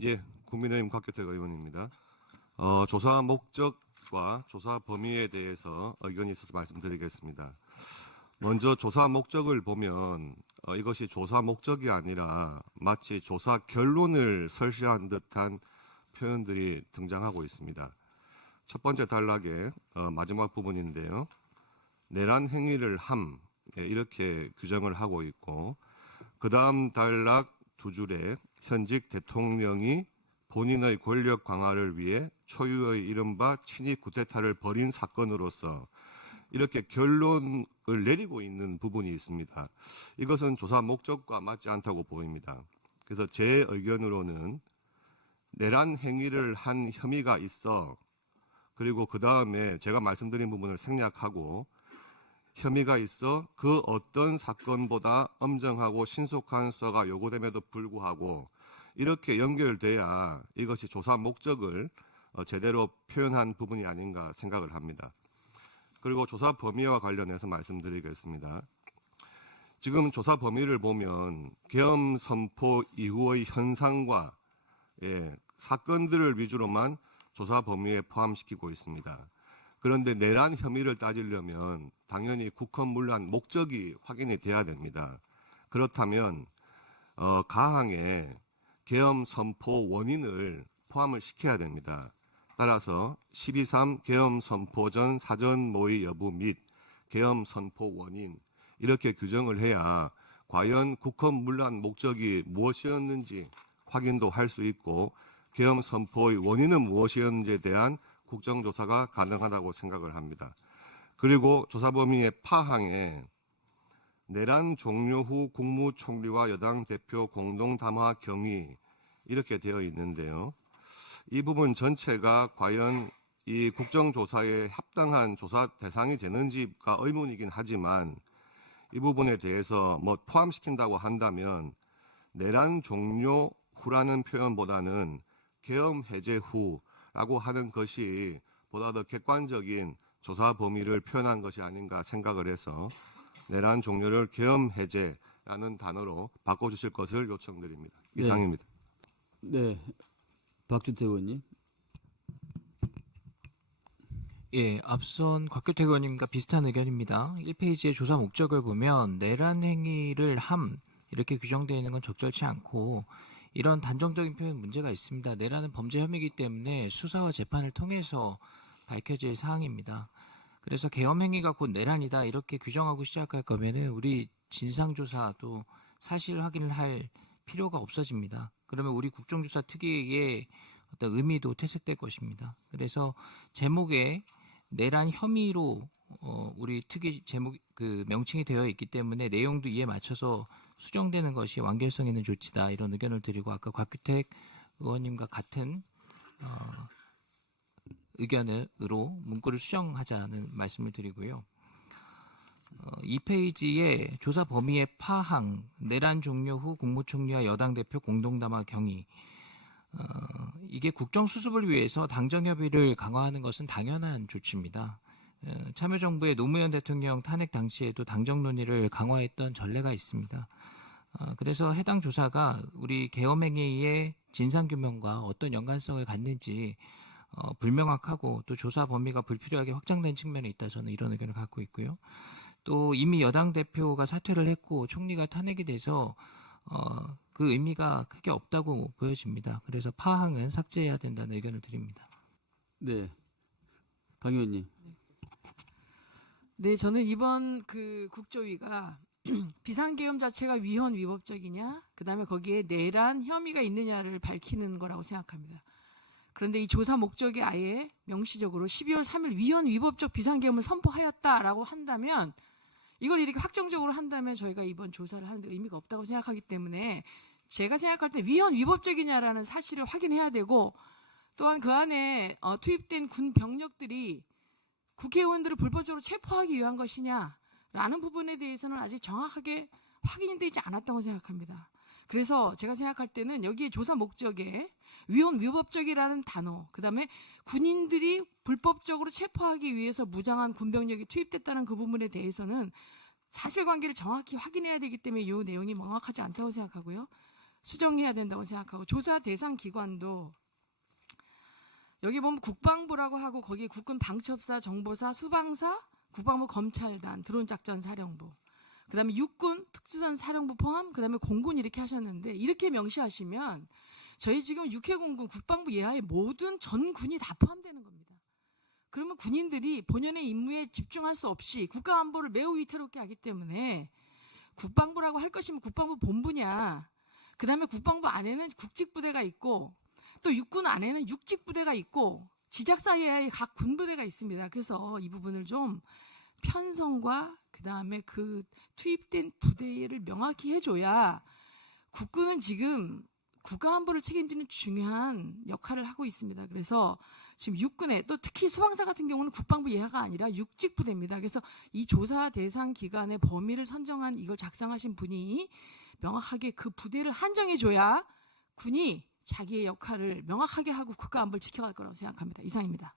예, 국민의힘 곽규택 의원입니다. 조사 목적과 조사 범위에 대해서 의견이 있어서 말씀드리겠습니다. 먼저 조사 목적을 보면 이것이 조사 목적이 아니라 마치 조사 결론을 설시한 듯한 표현들이 등장하고 있습니다. 첫 번째 단락의 마지막 부분인데요. 내란 행위를 함, 이렇게 규정을 하고 있고, 그 다음 단락 두 줄에 현직 대통령이 본인의 권력 강화를 위해 초유의 이른바 친위 쿠데타를 벌인 사건으로서 이렇게 결론을 내리고 있는 부분이 있습니다. 이것은 조사 목적과 맞지 않다고 보입니다. 그래서 제 의견으로는 내란 행위를 한 혐의가 있어, 그리고 그 다음에 제가 말씀드린 부분을 생략하고 혐의가 있어 그 어떤 사건보다 엄정하고 신속한 수사가 요구됨에도 불구하고 이렇게 연결돼야 이것이 조사 목적을 제대로 표현한 부분이 아닌가 생각을 합니다. 그리고 조사 범위와 관련해서 말씀드리겠습니다. 지금 조사 범위를 보면 계엄 선포 이후의 현상과 사건들을 위주로만 조사 범위에 포함시키고 있습니다. 그런데 내란 혐의를 따지려면 당연히 국헌문란 목적이 확인이 돼야 됩니다. 그렇다면 가항에 계엄 선포 원인을 포함을 시켜야 됩니다. 따라서 12.3 계엄 선포 전 사전 모의 여부 및 계엄 선포 원인 이렇게 규정을 해야 과연 국헌문란 목적이 무엇이었는지 확인도 할 수 있고 계엄 선포의 원인은 무엇이었는지에 대한 국정조사가 가능하다고 생각을 합니다. 그리고 조사 범위의 파항에 내란 종료 후 국무총리와 여당 대표 공동 담화 경위 이렇게 되어 있는데요. 이 부분 전체가 과연 이 국정조사에 합당한 조사 대상이 되는지가 의문이긴 하지만 이 부분에 대해서 포함시킨다고 한다면 내란 종료 후라는 표현보다는 계엄 해제 후라고 하는 것이 보다 더 객관적인 조사 범위를 표현한 것이 아닌가 생각을 해서 내란 종료를 계엄 해제라는 단어로 바꿔주실 것을 요청드립니다. 이상입니다. 네, 박준태 의원님. 예, 앞선 곽규택 의원님과 비슷한 의견입니다. 1페이지의 조사 목적을 보면 내란 행위를 함 이렇게 규정되어 있는 건 적절치 않고 이런 단정적인 표현 문제가 있습니다. 내란은 범죄 혐의이기 때문에 수사와 재판을 통해서 밝혀질 사항입니다. 그래서 계엄 행위가 곧 내란이다 이렇게 규정하고 시작할 거면은 우리 진상조사도 사실 확인을 할 필요가 없어집니다. 그러면 우리 국정조사 특유의 어떤 의미도 퇴색될 것입니다. 그래서 제목에 내란 혐의로 우리 특이 제목 명칭이 되어 있기 때문에 내용도 이에 맞춰서 수정되는 것이 완결성 있는 조치다 이런 의견을 드리고 아까 곽규택 의원님과 같은 의견으로 문구를 수정하자는 말씀을 드리고요. 2페이지에 조사 범위의 파항, 내란 종료 후 국무총리와 여당 대표 공동담화 경위 이게 국정수습을 위해서 당정협의를 강화하는 것은 당연한 조치입니다. 참여정부의 노무현 대통령 탄핵 당시에도 당정 논의를 강화했던 전례가 있습니다. 그래서 해당 조사가 우리 계엄행위의 진상규명과 어떤 연관성을 갖는지 불명확하고 또 조사 범위가 불필요하게 확장된 측면이 있다 저는 이런 의견을 갖고 있고요. 또 이미 여당 대표가 사퇴를 했고 총리가 탄핵이 돼서 그 의미가 크게 없다고 보여집니다. 그래서 파항은 삭제해야 된다는 의견을 드립니다. 네, 강 의원님. 네, 저는 이번 국조위가 비상계엄 자체가 위헌 위법적이냐, 그 다음에 거기에 내란 혐의가 있느냐를 밝히는 거라고 생각합니다. 그런데 이 조사 목적이 아예 명시적으로 12월 3일 위헌 위법적 비상계엄을 선포하였다라고 한다면 이걸 이렇게 확정적으로 한다면 저희가 이번 조사를 하는데 의미가 없다고 생각하기 때문에 제가 생각할 때 위헌 위법적이냐라는 사실을 확인해야 되고 또한 그 안에 투입된 군 병력들이 국회의원들을 불법적으로 체포하기 위한 것이냐라는 부분에 대해서는 아직 정확하게 확인이 되지 않았다고 생각합니다. 그래서 제가 생각할 때는 여기에 조사 목적에 위헌 위법적이라는 단어, 그 다음에 군인들이 불법적으로 체포하기 위해서 무장한 군병력이 투입됐다는 그 부분에 대해서는 사실관계를 정확히 확인해야 되기 때문에 이 내용이 명확하지 않다고 생각하고요. 수정해야 된다고 생각하고 조사 대상 기관도 여기 보면 국방부라고 하고 거기에 국군 방첩사, 정보사, 수방사, 국방부 검찰단, 드론작전사령부, 그다음에 육군 특수전사령부 포함, 그다음에 공군 이렇게 하셨는데 이렇게 명시하시면 저희 지금 육해공군 국방부 예하의 모든 전군이 다 포함되는 겁니다. 그러면 군인들이 본연의 임무에 집중할 수 없이 국가안보를 매우 위태롭게 하기 때문에 국방부라고 할 것이면 국방부 본부냐, 그다음에 국방부 안에는 국직부대가 있고 또 육군 안에는 육직부대가 있고 지작사이에 각 군부대가 있습니다. 그래서 이 부분을 좀 편성과 그다음에 그 투입된 부대를 명확히 해줘야 국군은 지금 국가안보를 책임지는 중요한 역할을 하고 있습니다. 그래서 지금 육군에 또 특히 수방사 같은 경우는 국방부 예하가 아니라 육직부대입니다. 그래서 이 조사 대상 기관의 범위를 선정한 이걸 작성하신 분이 명확하게 그 부대를 한정해줘야 군이 자기의 역할을 명확하게 하고 국가안보를 지켜갈 거라고 생각합니다. 이상입니다.